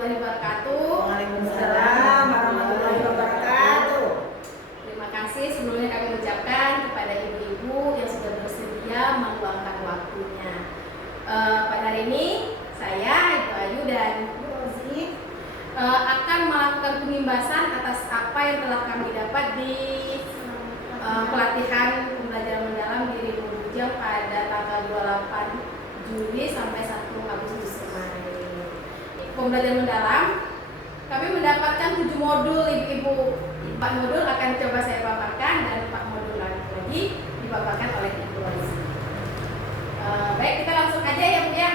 warahmatullahi wabarakatuh. Waalaikumsalam warahmatullahi wabarakatuh. Terima kasih sebelumnya kami ucapkan kepada ibu-ibu yang sudah bersedia meluangkan waktunya. Pada hari ini saya, Ibu Ayu dan Ibu Rozi akan melakukan pengimbasan atas apa yang telah kami dapat di pelatihan pembelajaran mendalam di Rimbo Bujang pada tanggal 28 Juli sampai 1 Agustus kemarin. Pembelajaran mendalam kami mendapatkan 7 modul ibu-ibu. 4 modul akan coba saya paparkan dan 4 modul lagi dipaparkan oleh Ibu Rozi. Baik, kita langsung aja ya Bu ya.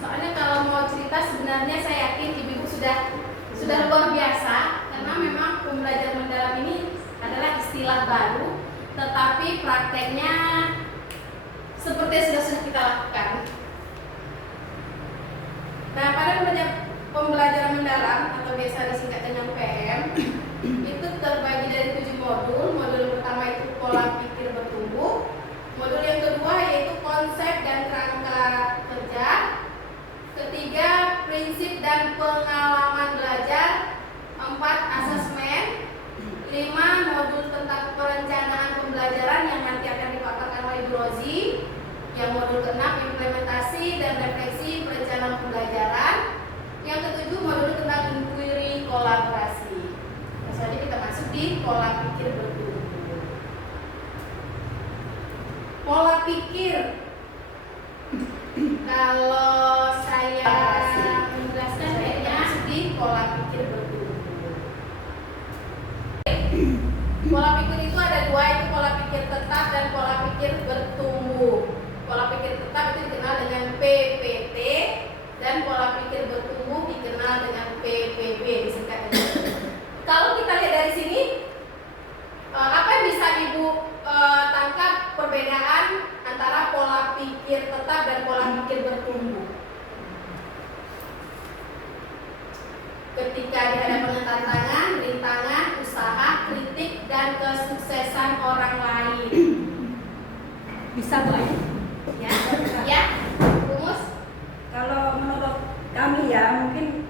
Soalnya kalau mau cerita sebenarnya saya yakin ibu-ibu sudah luar biasa, karena memang pembelajaran mendalam ini adalah istilah baru, tetapi prakteknya seperti yang sudah kita lakukan. Nah, pada pembelajaran mendalam atau biasa disingkat dengan PM itu terbagi dari 7 modul. Modul pertama itu pola pikir bertumbuh. Modul yang kedua yaitu konsep dan kerangka kerja. Ketiga, prinsip dan pengalaman belajar. 4, asesmen. 5, modul tentang perencanaan pembelajaran yang nanti akan dipaparkan oleh Ibu Rozi. Yang modul ke-6, implementasi dan refleksi perencanaan pembelajaran. Yang ke-7, modul tentang inquiry kolaborasi. Langsung aja kita masuk di pola pikir bertumbuh. Pola pikir, kalau saya menjelaskan kayaknya masuk di pola pikir bertumbuh. Pola pikir itu ada 2, itu pola pikir tetap dan pola pikir bertumbuh. Pola pikir tetap itu dikenal dengan PPT dan pola pikir bertumbuh dikenal dengan PPB, disingkat dengan. Kalau kita lihat dari sini, apa yang bisa Ibu tangkap perbedaan antara pola pikir tetap dan pola pikir bertumbuh? Ketika dihadapkan dengan tantangan, rintangan, usaha, kritik, dan kesuksesan orang lain. Bisa Bu Ayu? Ya, ya, Rumus. Kalau menurut kami ya, mungkin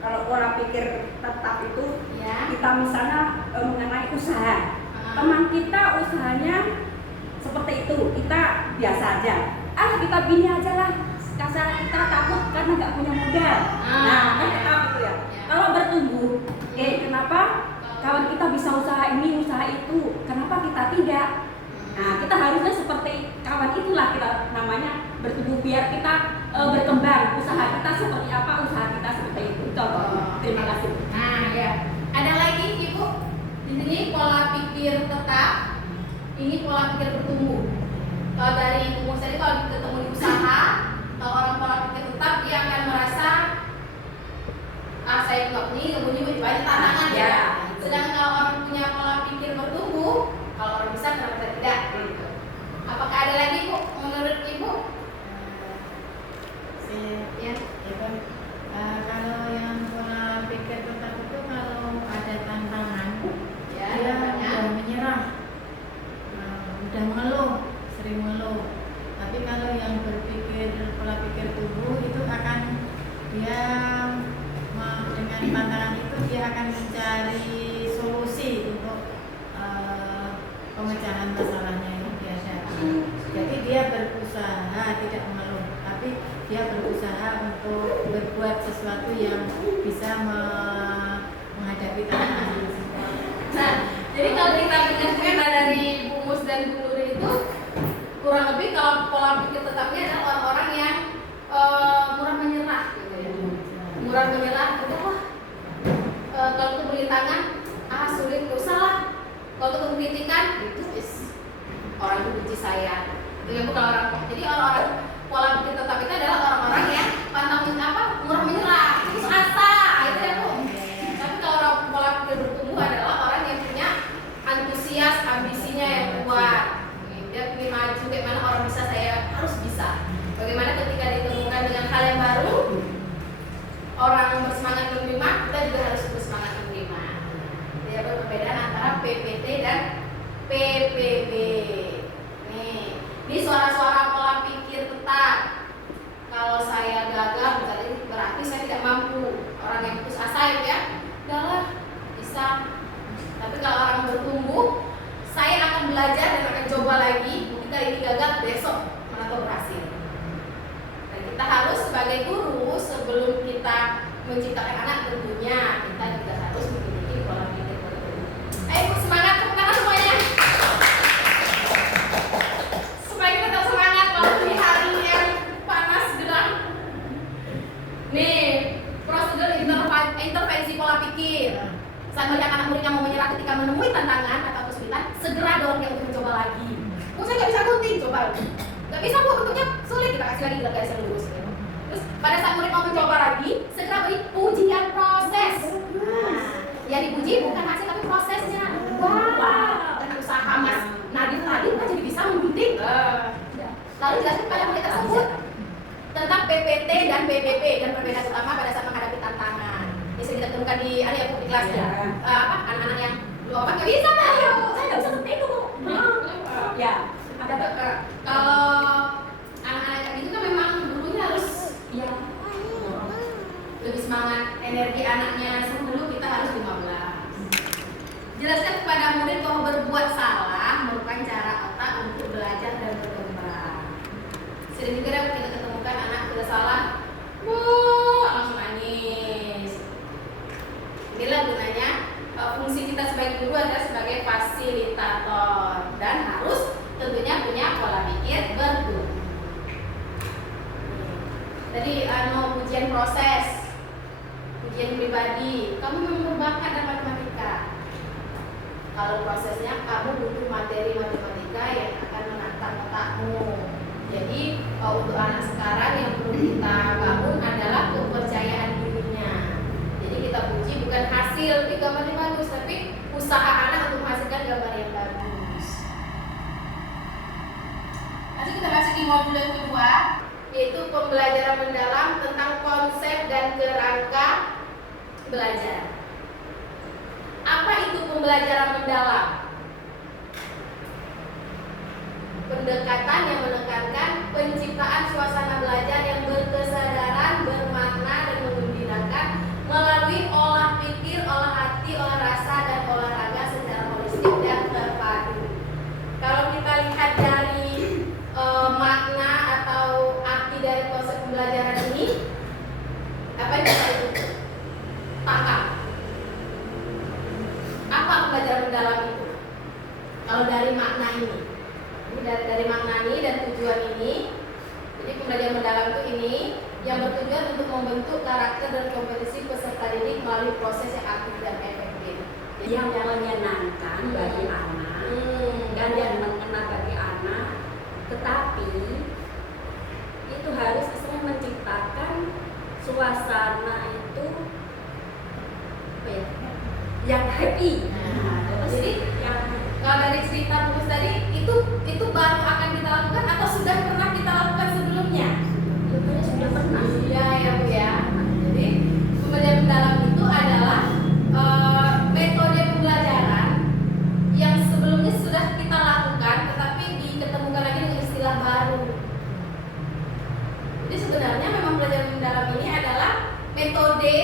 kalau pola pikir tetap itu Ya. kita misalnya mengenai usaha. Teman kita usahanya seperti itu, kita biasa aja. Kita bini aja lah. Kasar kita takut karena nggak punya modal. Nah, kan tetap itu ya. Kalau bertumbuh, kenapa kawan kita bisa usaha ini, usaha itu, kenapa kita tidak? Nah, kita harusnya seperti kawan itulah, kita namanya bertumbuh biar kita berkembang. Usaha kita seperti apa, usaha kita seperti itu. Contohnya. Terima kasih. Nah, ya. Ada lagi Ibu? Di sini pola pikir tetap, ini pola pikir bertumbuh. Kalau dari umum tadi, kalau ketemu di usaha, kalau orang pola pikir tetap dia akan merasa saya nggak punya banyak tantangan ya. Sedangkan kalau orang punya pola pikir bertumbuh, kalau orang bisa kenapa saya tidak? Apakah ada lagi Bu menurut Ibu? Ya, kalau yang pola pikir tetap itu kalau ada tantangan, Ya, dia banyak. udah menyerah, udah mengeluh, sering mengeluh. Tapi kalau yang berpikir pola pikir tumbuh itu akan dia dengan tantangan itu dia akan mencari solusi untuk pemecahan masalahnya yang dihadapi. Jadi dia berusaha tidak mengeluh, tapi dia berusaha untuk berbuat sesuatu yang bisa menghadapi tantangan tersebut. Nah, jadi kalau kita dengar cerita dari Bu Mus dan Bu Nuri itu, kurang lebih kalau pola pikir tetapnya adalah orang-orang yang murah menyerah gitu ya. Murah menyerah, wah kalau ketemu rintangan, sulit, gak usah lah. Kalau ketemu kritikan, itu orang itu benci saya. Itu yang bukan orang. Jadi orang-orang pola pikir tetap itu adalah orang-orang yang murah menyerah, itu asa, itu ya Bu. Tapi kalau orang pola pikir bertumbuh adalah orang yang punya antusias, ambisinya yang kuat. Dia ingin maju, kayak mana orang bisa, saya harus bisa. Bagaimana ketika ditemukan dengan hal yang baru, orang bersemangat menerima, kita juga harus bersemangat menerima. Jadi ada perbedaan antara PPT dan PPB. Nih, ini suara-suara pola pikir belajar dan akan coba lagi. Mungkin kali ini gagal, besok mana tahu berhasil. Dan kita harus sebagai guru sebelum kita menciptakan anak tentunya kita juga harus memiliki pola pikir tertentu. Ayo semangat, tepuk tangan semuanya. Supaya kita tetap semangat walaupun di hari yang panas gerang. Nih, prosedur intervensi pola pikir. Saat melihat anak murid yang mau menyerah ketika menemui tantangan atau kesulitan, segera dorong dia untuk mencoba lagi. Oh, saya nggak bisa gunting, coba. Nggak bisa, bu, bentuknya sulit, kita kasih lagi garis yang lurus. Terus pada saat murid mau mencoba lagi, segera beri pujian proses. Nah, yang dipuji bukan hasil tapi prosesnya. Wah, dengan usaha Mas Nadif tadi kan jadi bisa menggunting. Lalu jelaskan pada murid tersebut tentang PPT dan PPP dan perbedaan utama pada saat menghadapi tantangan. Ini sering kita temukan di di kelas ya. Anak-anak yang lu apa nggak bisa, ayo saya nggak bisa ngetik dulu. Ya, ada Kalau anak-anak kayak gitu kan memang gurunya harus ya lebih semangat, energi anaknya 10, kita harus 15. Jelaskan kepada murid bahwa berbuat salah merupakan cara otak untuk belajar dan berkembang. Sering juga kita ketemukan anak sudah salah, langsung nangis. Inilah gunanya fungsi kita sebagai guru adalah sebagai fasilitator dan harus tentunya punya pola pikir berguru. Tadi ujian proses, ujian pribadi, kamu memang berbakat dalam matematika. Kalau prosesnya kamu butuh materi matematika yang akan menantang otakmu. Jadi untuk anak sekarang yang perlu kita bangun adalah kepercayaan dirinya. Jadi kita puji bukan hasil gambar yang bagus, tapi usaha anak untuk menghasilkan gambar yang bagus. Nanti kita masuk di modul yang kedua, yaitu pembelajaran mendalam tentang konsep dan kerangka belajar. Apa itu pembelajaran mendalam? Pendekatan yang menekankan penciptaan suasana belajar yang berkesadaran, bermakna, dan menggembirakan melalui olah pikir, olah hati, olah rasa, dan olahraga secara holistik dan terpadu. Kalau kita lihat dari makna atau arti dari konsep pembelajaran ini, apa yang kita tangkap? Apa pembelajaran mendalam itu? Kalau dari makna ini dari makna ini dan tujuan ini, jadi pembelajaran mendalam itu ini yang bertujuan untuk membentuk karakter dan kompetensi peserta didik melalui proses yang aktif dan efektif. Jadi yang menyenangkan bagi anak dan yang mengena bagi anak, tetapi itu harus istilahnya menciptakan suasana itu apa ya, yang happy. Jadi kalau dari cerita buku tadi itu baru akan kita lakukan atau sudah pernah kita lakukan sebelumnya? Sudah pernah. Iya ya Bu ya. Jadi pembelajaran mendalam itu adalah metode pembelajaran yang sebelumnya sudah kita lakukan, tetapi diketemukan lagi dengan istilah baru. Jadi sebenarnya memang pembelajaran mendalam ini adalah metode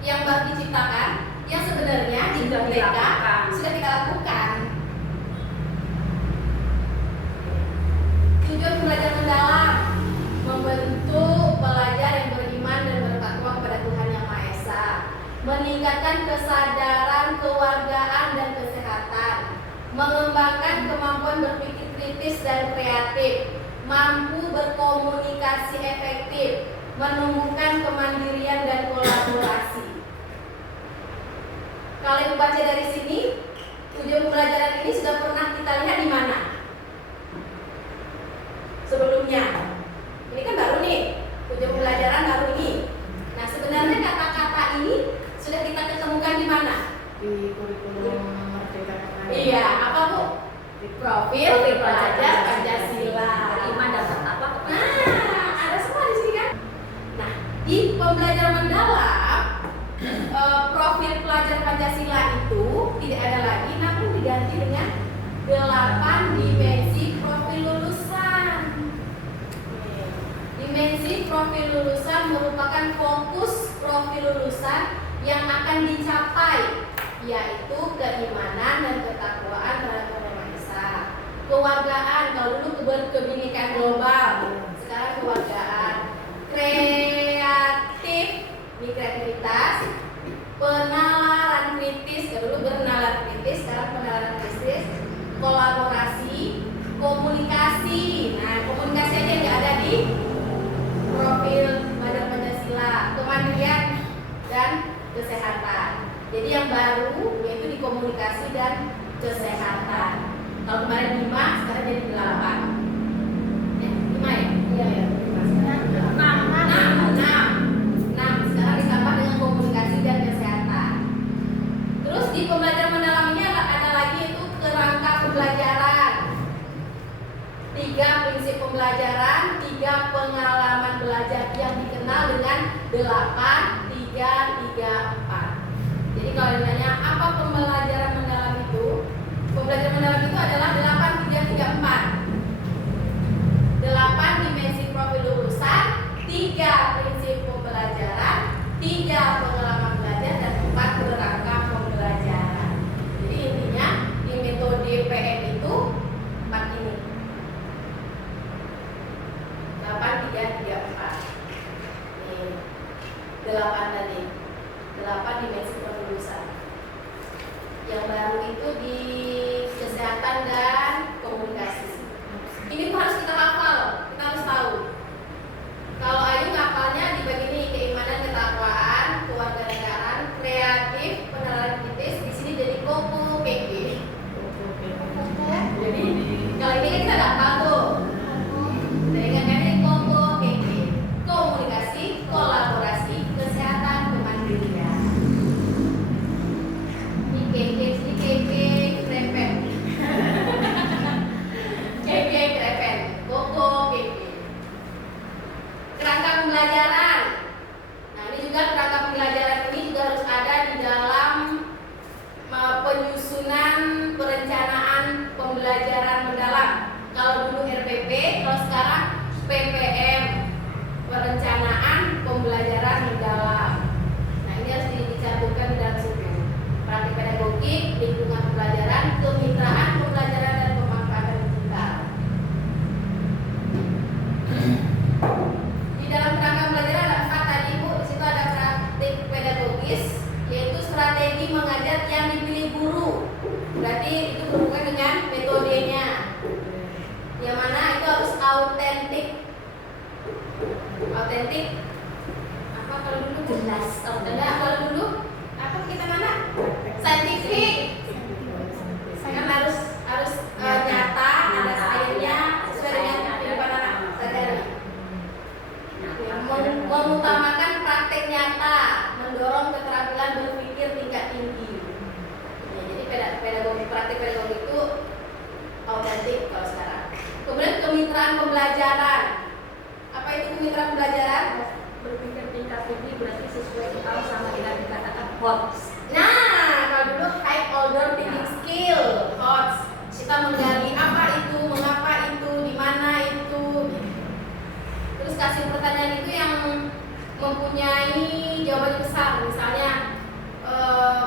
yang baru diciptakan, yang sebenarnya di BK sudah kita lakukan. Tujuan pembelajaran mendalam membentuk pelajar yang beriman dan bertakwa kepada Tuhan Yang Maha Esa, meningkatkan kesadaran kewargaan dan kesehatan, mengembangkan kemampuan berpikir kritis dan kreatif, mampu berkomunikasi efektif, menumbuhkan kemandirian dan kolaborasi. Kalau Ibu baca dari sini, tujuan pembelajaran ini sudah pernah kita lihat di mana? Sebelumnya. Ini kan baru nih, tujuan pembelajaran baru ini. Nah, sebenarnya kata-kata ini sudah kita ketemukan di mana? Di kurikulum Merdeka Kanan. Iya, apa Bu? Profil pelajar Pancasila. Beriman dapat apa? Nah, ada semua di sini kan? Nah, di pembelajaran mendalam profil pelajar Pancasila itu tidak ada lagi, namun diganti dengan 8 dimensi profil lulusan. Dimensi profil lulusan merupakan fokus profil lulusan yang akan dicapai, yaitu keimanan dan ketakwaan terhadap Tuhan Yang Maha Esa, kewargaan, kalau dulu kebinekaan global, sekarang kewargaan. Kreatif, ini kreativitas. Penalaran kritis, kalau dulu bernalar kritis, sekarang penalaran kritis. Kolaborasi, komunikasi. Nah, komunikasi aja yang ada di profil Badan Pancasila. Kemandirian dan kesehatan. Jadi yang baru yaitu di komunikasi dan kesehatan. Kalau kemarin 5, sekarang jadi 8. 5 ya? Iya ya. 6. Sekarang ditambah dengan komunikasi dan kesehatan. Terus di pembelajaran mendalam ini ada lagi itu kerangka pembelajaran. 3 prinsip pembelajaran, 3 pengalaman belajar yang dikenal dengan 8, 3, 3, 4. Jadi kalau ditanya apa pembelajaran mendalam itu? Pembelajaran mendalam itu adalah 8, 3, 3, 4. 8 dimensi profil lulusan, 3 prinsip pembelajaran, 3 pengalaman belajar, dan 4 kerangka pembelajaran. Jadi intinya di metode PM itu 4 ini. 8, 3, 3, 4. Nih, 8 tadi. 8 dimensi profil lulusan. Yang baru itu di kesehatan dan komunikasi. Ini tuh harus kita hafal, kita harus tahu. Kalau Ayu ngapalnya dibagi ini keimanan, ketakwaan, kewarganegaraan, kreatif, penalaran kritis. Di sini jadi koko keke. Jadi kalau ini kita nggak tahu tuh. Jadi kan koko keke. Komunikasi, kolaborasi, kesehatan, kemandirian. Ini keke, krepet. Keke, krepet. Koko keke. Kerangka pembelajaran. Nah, ini juga kerangka pembelajaran ini juga harus ada di dalam penyusunan perencanaan pembelajaran mendalam. Kalau dulu RPP, kalau sekarang PPM, perencanaan pembelajaran mendalam. Nah, ini harus dicantumkan di dalam situ. Praktik pedagogik, lingkungan pembelajaran, kemitraan pembelajaran, dan pemanfaatan digital. Di dalam kerangka pembelajaran ada 4 tadi Bu. Di situ ada praktik pedagogis, yaitu strategi mengajar yang dipilih guru. Berarti itu berhubungan dengan metodenya. Yang mana itu harus autentik. Autentik. Apa kalau dulu jelas? Kalau dulu apa kita mana? Scientific. Kan harus nyata, ada sainsnya sesuai dengan kehidupan anak sehari-hari. Mengutamakan praktek nyata, mendorong keterampilan berpikir tingkat tinggi. Ya, jadi praktek pedagogi itu autentik kalau sekarang. Kemudian kemitraan pembelajaran. Apa itu kemitraan pembelajaran? Berpikir tingkat tinggi berarti sesuai kalau sama dengan dikatakan HOTS. Nah, kalau dulu high order thinking skill, HOTS. Kita menggali apa itu, mengapa itu, di mana itu. Terus kasih pertanyaan itu yang mempunyai jawaban besar. Misalnya,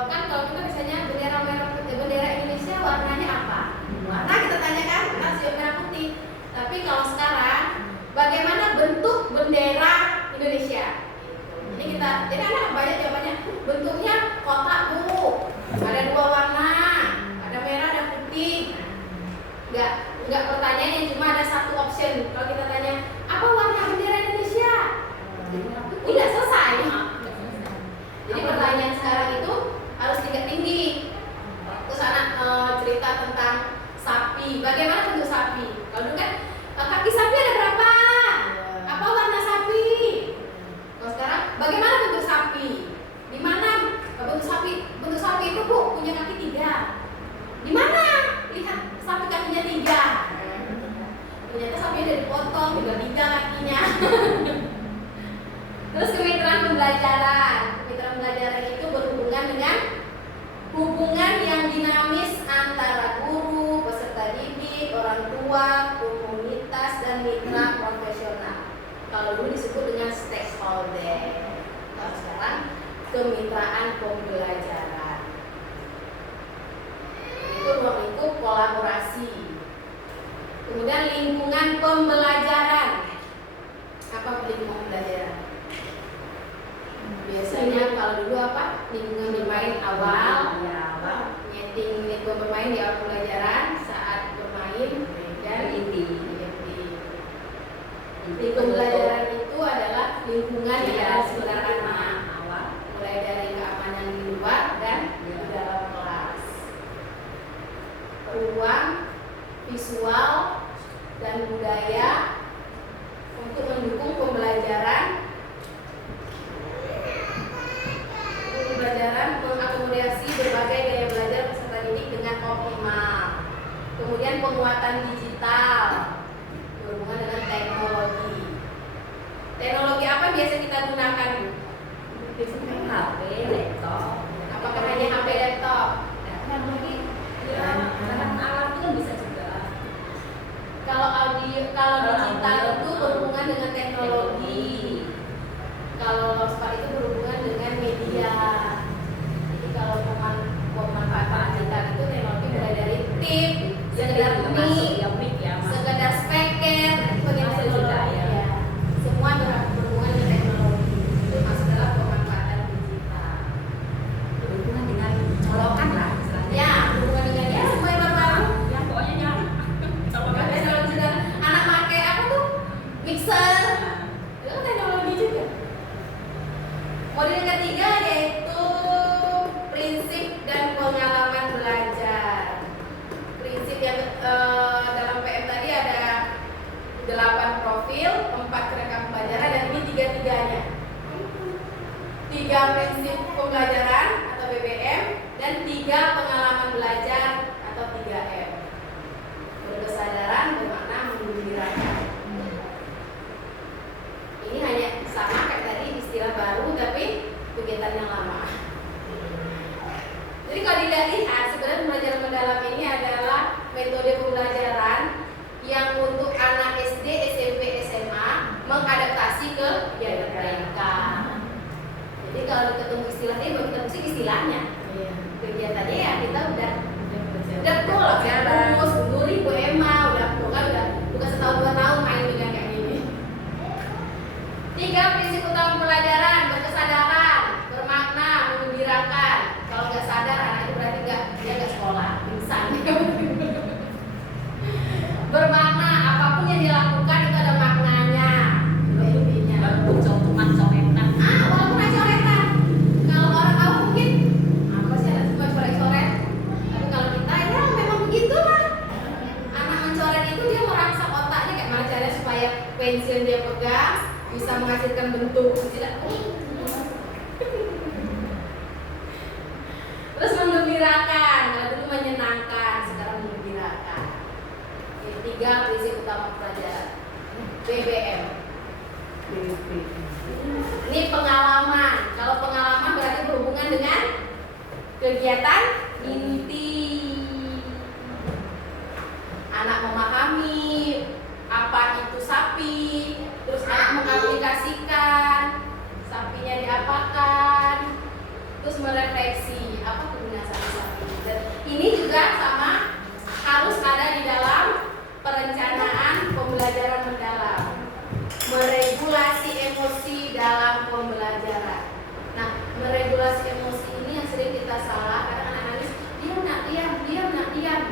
kan kalau kita misalnya bendera Indonesia warnanya apa? Warna kita tanyakan, kita siap merah putih. Tapi kalau sekarang, bagaimana bentuk bendera Indonesia? Jadi anak banyak jawabannya. Bentuknya kotak Bu, ada 2 warna, ada merah, ada putih. Enggak pertanyaan yang cuma ada 1 option. Kalau kita tanya, apa warna bendera Indonesia? Tidak selesai. Jadi pertanyaan sekarang itu harus tingkat tinggi. Terus anak cerita tentang sapi. Bagaimana bentuk sapi? Kalau dulu kan kaki sapi ada berapa? Apa warna sapi? Kalau sekarang bagaimana bentuk sapi? Di mana bentuk sapi? Bentuk sapi itu Bu punya kaki 3. Di mana? Lihat sapi kakinya 3. Ternyata sapinya dari potong, tinggal 3 kakinya. Terus kemitraan pembelajaran. Kemitraan pembelajaran itu berhubungan dengan hubungan yang dinamis antara guru, peserta didik, orang tua, komunitas, dan mitra profesional. Kalau dulu disebut dengan stakeholder. Kalau sekarang kemitraan pembelajaran. Itu ruang lingkup kolaborasi. Kemudian lingkungan pembelajaran. Apa lingkungan pembelajaran? Biasanya kalau dulu apa? Lingkungan bermain awal, nyeting lingkungan bermain di awal pembelajaran, saat bermain dan inti. Lingkungan pembelajaran itu adalah lingkungan yang ada di sekitar anak, mulai dari keamanan di luar dan di dalam kelas. Ruang visual dan budaya untuk mendukung pembelajaran mengakomodasi berbagai gaya belajar peserta didik dengan optimal. Kemudian penguatan digital berhubungan dengan teknologi. Teknologi apa biasa kita gunakan? Biasanya HP, laptop. Apakah hanya HP, laptop? Teknologi barang alat itu bisa juga. Kalau digital itu berhubungan dengan teknologi. Kalau LOSPAR itu berhubungan dengan media. Jadi kalau pemanfaatan digital itu teknologi mulai dari tip, sekedar mic, sekedar speaker, itu bagian teknologi ya. Semua berhubungan dengan teknologi. Itu masuk dalam pemanfaatan digital. Berhubungan dengan colokan lah istilahnya. Ya, berhubungan dengan ya semua yang baru. Yang pokoknya nyala. Kalau juga anak pakai apa tuh? Mixer. Itu kan teknologi juga. Model ketiga yaitu prinsip dan pengalaman belajar. Prinsip yang dalam PM tadi ada 8 profil, 4 kerangka pembelajaran dan ini tiga-tiganya. 3 prinsip pembelajaran atau BPM dan 3 pengalaman belajar atau 3M. Berkesadaran bermakna menggembirakan. Ini hanya sama kayak tadi istilah baru tapi kegiatan yang lama. Jadi kalau dilihat sebenarnya pembelajaran mendalam ini adalah metode pembelajaran yang untuk anak SD, SMP, SMA mengadaptasi ke kegiatan mereka. Jadi kalau ketemu istilahnya, baru kita mesti istilahnya. Kegiatannya ya kita udah cool lah ya, rumus, duri, poema, udah bukan setahun 2 tahun main dengan kayak gini. 3 prinsip utama pembelajaran: berkesadaran, bermakna, menggembirakan. Kalau nggak sadar anak itu berarti dia nggak sekolah, pingsan. Bermakna, apapun yang dilakukan itu ada maknanya. Intinya. Walaupun ada coretan. Kalau orang tahu mungkin apa sih ada cuma coret-coret. Tapi kalau kita ya memang begitulah. Anak mencoret itu dia merangsang otaknya kayak mana caranya supaya pensil dia pegang bisa menghasilkan bentuk tidak. Terus menggembirakan, kalau dulu menyenangkan, sekarang menggembirakan. Ini 3 prinsip utama pelajaran BBM. Ini pengalaman. Kalau pengalaman berarti berhubungan dengan kegiatan inti. Anak memahami apa itu sapi, terus anak mengaplikasikan sapinya diapakan, terus merefleksi apa kegunaan sapi. Dan ini juga sama harus ada di dalam perencanaan pembelajaran mendalam. Meregulasi emosi dalam pembelajaran. Nah, meregulasi emosi ini yang sering kita salah. Kadang anak nangis, diam nak diam.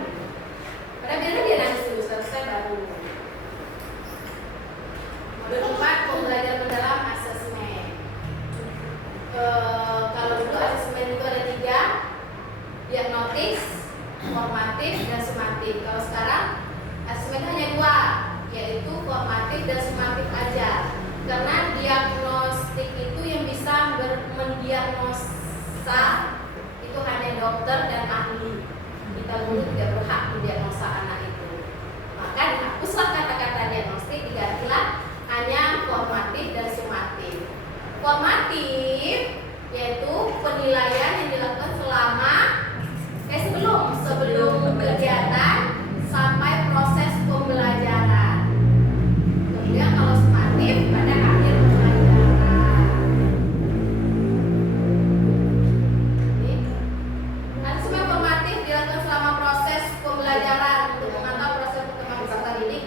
Padahal biasanya dia nangis dulu, selesai baru. Modul 4 pembelajaran mendalam asesmen. Kalau dulu asesmen itu ada 3, diagnostis, formatif, dan sumatif. Kalau sekarang asesmen hanya 2, yaitu formatif dan sumatif aja. Karena diagnostik itu yang bisa mendiagnosa itu hanya dokter dan ahli. Kita dulu tidak berhak mendiagnosa anak itu. Maka dihapuslah kata-kata diagnostik, digantilah hanya formatif dan sumatif. Formatif yaitu penilaian yang dilakukan selama sebelum kegiatan sampai proses pembelajaran. Kemudian kalau sumatif pada akhir pembelajaran. Asesmen formatif dilakukan selama proses pembelajaran untuk memantau proses perkembangan peserta didik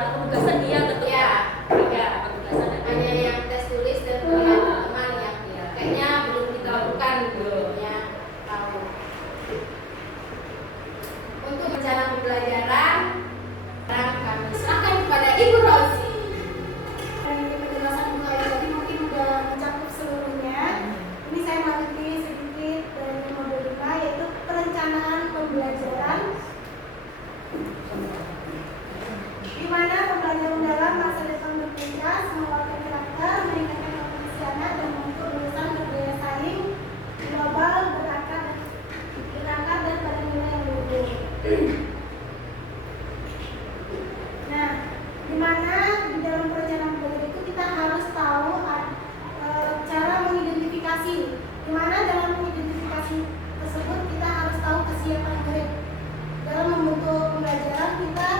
Kalau penugasan dia betul. Ya. Iya, penugasan ada. Hanya yang tes tulis dan teman yang kayaknya belum kita lakukan ya tahu. Untuk rencana pembelajaran sekarang kami serahkan kepada Ibu Rosi. Dari penjelasan Bu Ayu tadi mungkin udah mencakup seluruhnya. Ini saya mengerti sedikit dari modul 5 yaitu perencanaan pembelajaran, di mana pembelajaran mendalam masa depan bertugas menguatkan karakter, meningkatkan kompetensi anak dan membentuk lulusan berdaya saing global berakar dan pada nilai yang luhur. Nah, di mana di dalam perencanaan belajar itu kita harus tahu cara mengidentifikasi. Di mana dalam mengidentifikasi tersebut kita harus tahu kesiapan murid. Dalam membentuk pembelajaran kita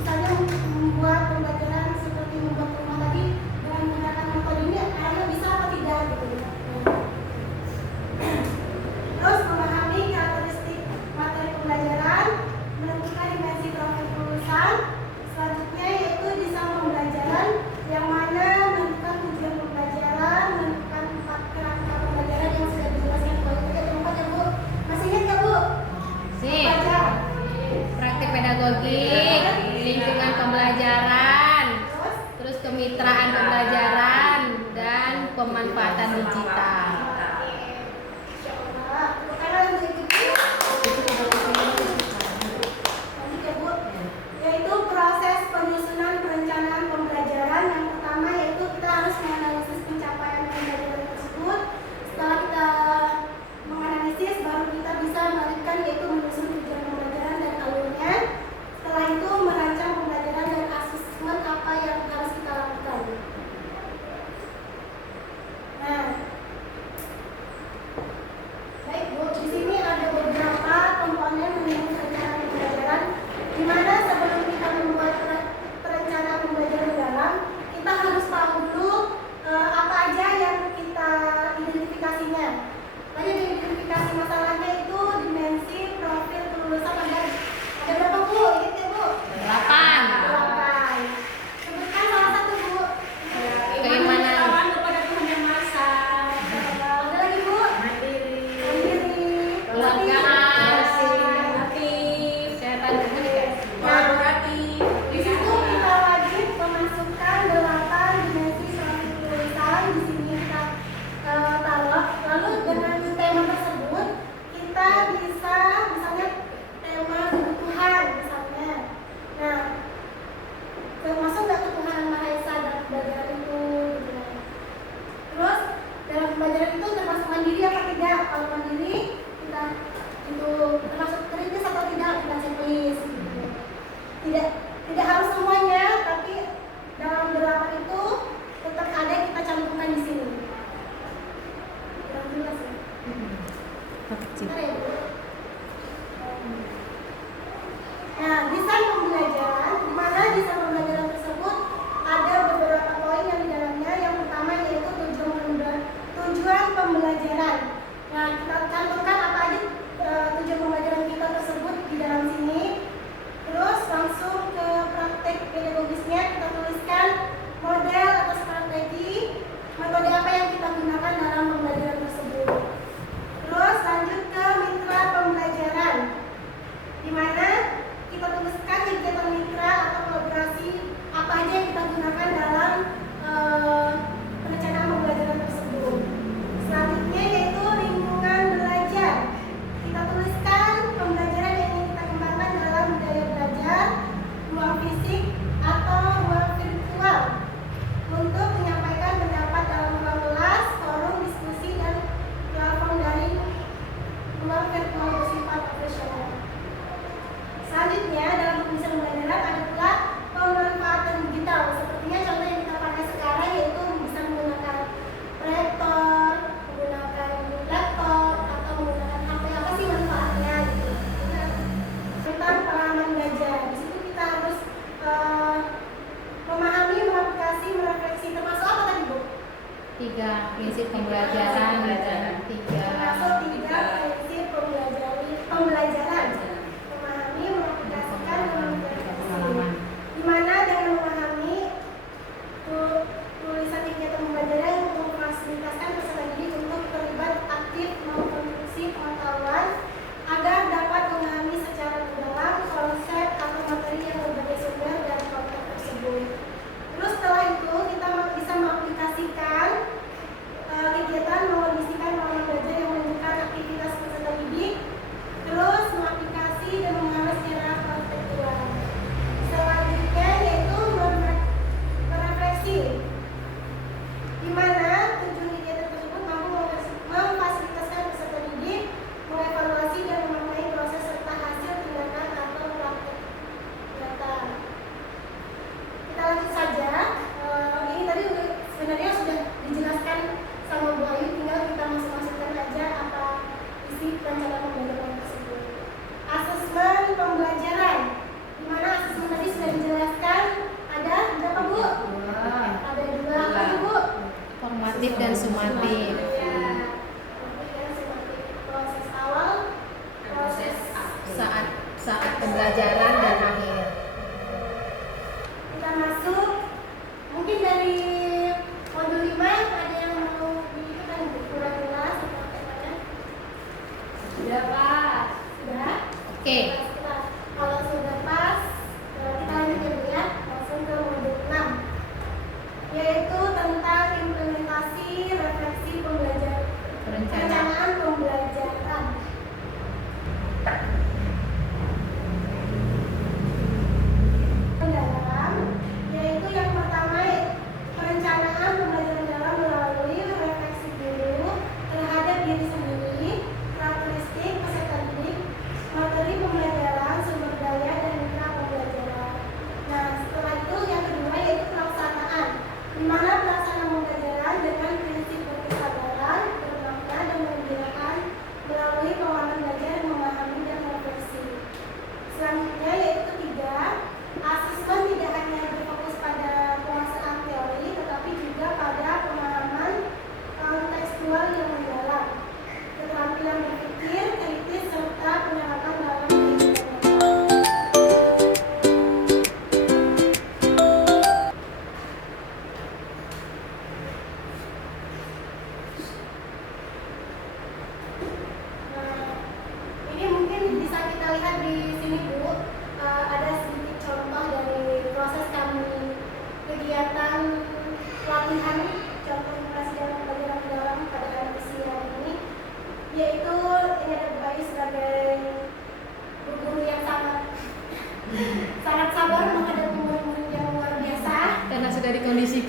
misalnya membuat pembelajaran seperti membuat rumah tadi dengan menggunakan metode ini akhirnya bisa atau tidak gitu. Terus memahami karakteristik materi pembelajaran, menentukan dimensi profil kelulusan. Selanjutnya yaitu desain pembelajaran yang mana menentukan tujuan pembelajaran, menentukan 4 kerangka pembelajaran yang sudah dijelaskan di bawah itu. Tempat ya Bu, masih ingat ya Bu? Sip. Baca. Praktik pedagogik, lingkungan pembelajaran, terus kemitraan pembelajaran dan pemanfaatan digital. Insya Allah. Bukan lanjut lanjut ya Bu, yaitu proses penyusunan perencanaan pembelajaran. Yang pertama yaitu kita harus menganalisis pencapaian pembelajaran tersebut. Setelah kita menganalisis baru kita bisa melanjutkan yaitu menyusun tujuan pembelajaran dan alurnya. Setelah itu merancang pembelajaran dan asesmen apa yang harus kita lakukan. Nah, baik Bu, di sini ada beberapa komponen mengenai perencanaan pembelajaran, di mana sebelum kita membuat perencanaan pembelajaran mendalam, kita harus tahu dulu apa aja yang kita identifikasinya. Tadi identifikasi masalahnya itu dimensi, profil, kelulusan ada berapa Bu? Ingat ya Bu? 8. 8. Sebutkan salah satu Bu. Keimanan. Kawan kepada Tuhan yang Maha Esa. Ada lagi Bu? Mandiri, Keluargaan, aktif, kesehatan komunikasi. kolaboratif. Di situ kita wajib memasukkan 8 dimensi profil kelulusan. Di sini kita taruh. Lalu dengan tema tersebut kita bisa misalnya tema kebutuhan misalnya. Nah, termasuk nggak ketuhanan Maha Esa dalam pembelajaran itu? Gitu. Terus dalam pembelajaran itu termasuk mandiri apa tidak? Kalau mandiri kita itu termasuk kritis atau tidak? Kita checklist. Gitu. Tidak harus semuanya, tapi dalam 8 itu tetap ada kita cantumkan di sini. Kurang jelas ya? Bentar ya Bu. Nah, desain pembelajaran, di mana desain pembelajaran tersebut ada beberapa poin yang di dalamnya. Yang pertama yaitu tujuan pembelajaran. Nah, kita cantumkan apa aja tujuan pembelajaran kita tersebut di dalam sini. Terus langsung ke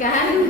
pernikahan